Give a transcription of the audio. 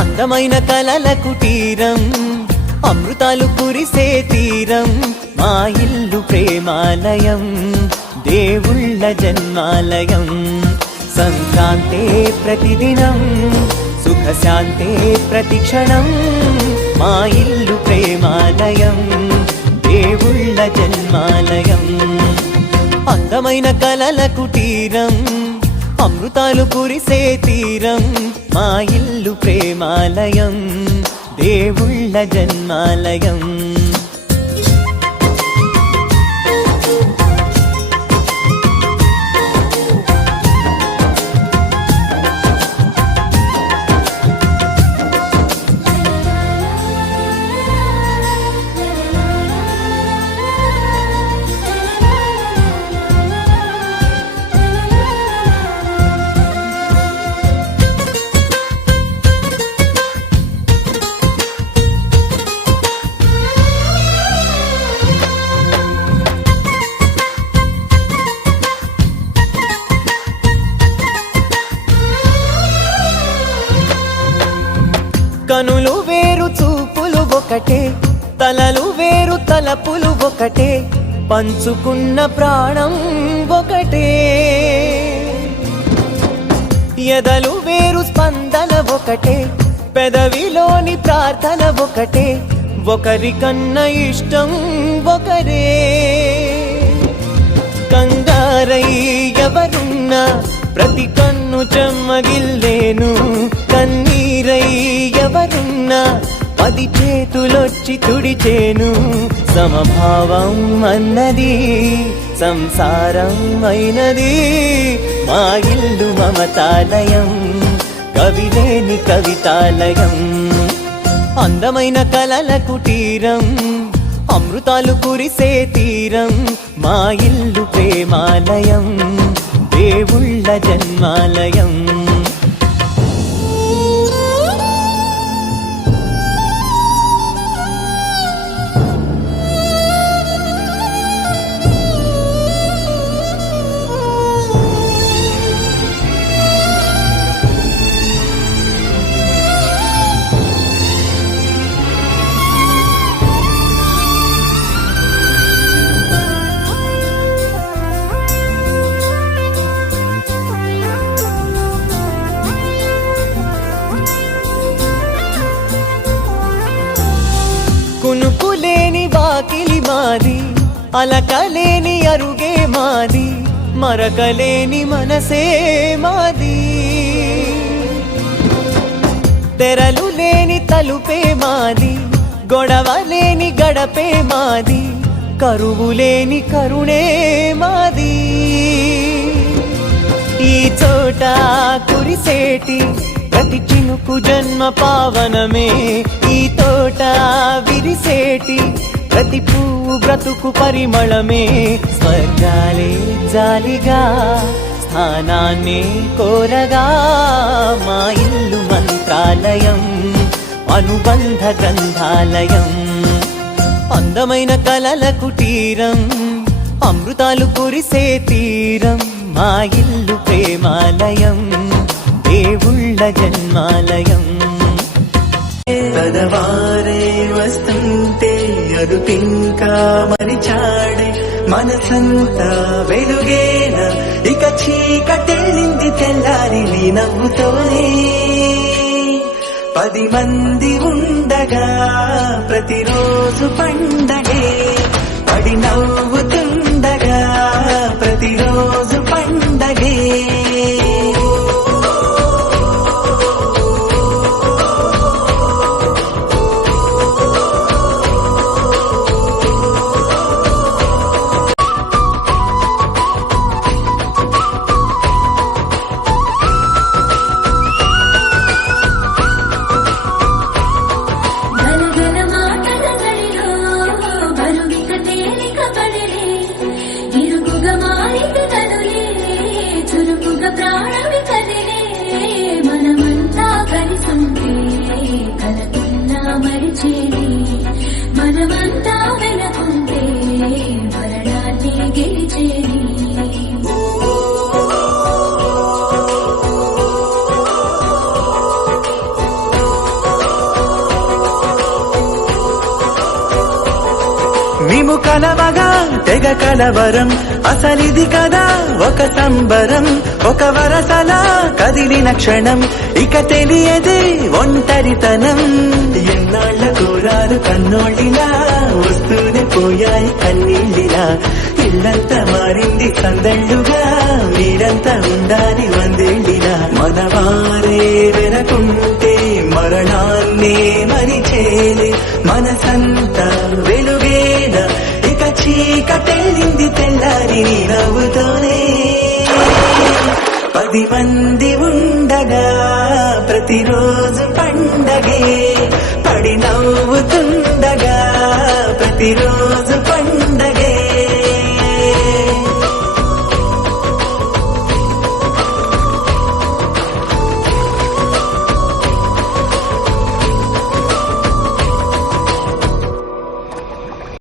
అందమైన కలల కుటీరం, అమృతాలు కురిసే తీరం, మా ఇల్లు ప్రేమాలయం, దేవుళ్ళ జన్మాలయం. సంక్రాంతే ప్రతిదినం, సుఖశాంతే ప్రతిక్షణం, మా ఇల్లు ప్రేమాలయం, దేవుళ్ళ జన్మాలయం. అందమైన కలల కుటీరం, అమృతాలు కురిసే తీరం, మా ఇల్లు ప్రేమాలయం, దేవుళ్ళ జన్మాలయం. కనులు వేరు చూపులు ఒకటే, తలలు వేరు తలపులు ఒకటే, పంచుకున్న ప్రాణం ఒకటే. ఎదలు వేరు స్పందన ఒకటే, పెదవిలోని ప్రార్థన ఒకటే, ఒకరికన్నా ఇష్టం ఒకరే. కంగారై ఎవరున్నా ప్రతి కన్ను చెమ్మగిల్లేను, కన్నీరై ఎవరున్నా 10 చేతులొచ్చి తుడిచేను. సమభావం అన్నది సంసారం అయినది, మా ఇల్లు మమతాలయం, కవిలేని కవితాలయం. అందమైన కలల కుటీరం, అమృతాలు కురిసే తీరం, మా ఇల్లు ప్రేమాలయం, దేవుళ్ళ జన్మాలయం. కునుకులేని వాకిలి మాది, అలకలేని అరుగే మాది, మరకలేని మనసే మాది. తెరలు లేని తలుపే మాది, గొడవ లేని గడపే మాది, కరువు లేని కరుణే మాది. ఈ చోట కురిసేటి ప్రతి చినుకు జన్మ పావనమే, ఈ తోట విరిసేటి ప్రతి పువ్వు బ్రతుకు పరిమళమే. స్వర్గాలే జాలిగా స్థానాన్ని కోరగా, మా ఇల్లు మంత్రాలయం, అనుబంధ గ్రంథాలయం. అందమైన కలల కుటీరం, అమృతాలు కురిసే తీరం, మా ఇల్లు ప్రేమాలయం, దేవుళ్ళ జన్మాలయం. పదవారే వస్తుంటే అరుపింకా మరిచాడే, మనసంతా వెలుగేన ఇక చీకటెళ్ళింది తెల్లారి నీ నవ్వుతోనే. 10 మంది ఉండగా ప్రతిరోజు పండగే, పడి నవ్వుతుండగా ప్రతిరోజు పండగే. ఇరుగుగా మారితే తనులే చురుకుగా మేము కలవగా తెగ కలవరం, అసలిది కదా ఒక సంబరం, ఒక వరసలా కదిలిన క్షణం, ఇక తెలియదే ఒంటరితనం. ఎన్నాళ్ళ కోరాలు కన్నోళ్ళిలా వస్తూనే పోయాయి కన్నీళ్ళిలా, ఇల్లంతా మారింది సందళ్ళుగా, మీరంతా ఉండాలి వందేళ్ళిలా. మనవారే వెనకుంటే మరణాన్నే మరిచేలే, మనసంతా వెలుగేల, ఇక చీకటెళ్ళింది తెల్లారి నీ నవ్వుతోనే. 10 మంది ఉండగా ప్రతిరోజు పండగే, పడి నవ్వుతూ